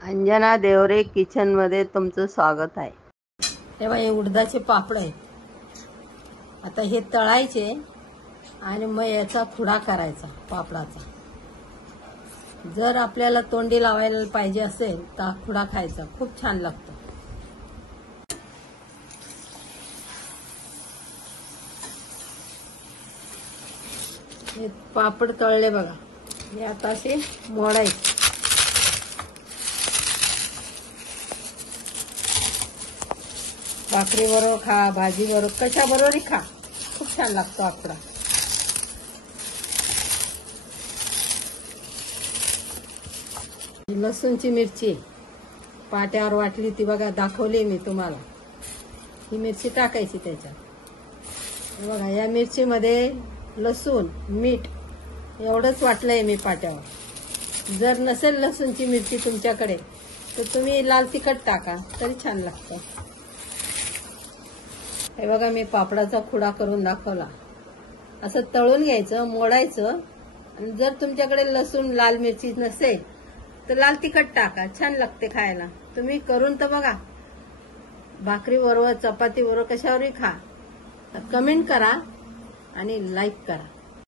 Anjana Deore kitchen मध्ये तुमचं स्वागत आहे। तेव्हा हे उडदाचे पापड आहेत। आता हे तळायचे आणि मग याचा खुडा करायचा पापडाचा। जर आपल्याला तोंडी लावायला पाहिजे असेल तर खुडा खायचा, खूप छान लागतो। हे पापड तळले बघा, हे आता असे मोडायचे। भाकरी बरोबर खा, भाजी बरोबर, कशा बरोबर खा, खूप छान लागतो आपला। लसूणची मिरची पाट्यावर वाटली ती बघा, दाखवली मी तुम्हाला। ही मिरची टाकायची त्याच्यात। बघा या मिरचीमध्ये लसूण मीठ एवढंच वाटलंय मी पाट्यावर। जर नसेल लसूणची मिरची तुमच्याकडे तर तुम्ही लाल तिखट टाका तरी छान लागतं। हे बघा मी पापडाचा खुडा करून दाखवला। असं तळून घ्यायचं, मोडायचं, आणि जर तुमच्याकडे लसूण लाल मिरची नसेल तर लाल तिखट टाका, छान लागते खायला। तुम्ही करून तर बघा, भाकरी बरोबर चपाती बरोबर कशावरही खा। कमेंट करा आणि लाईक करा।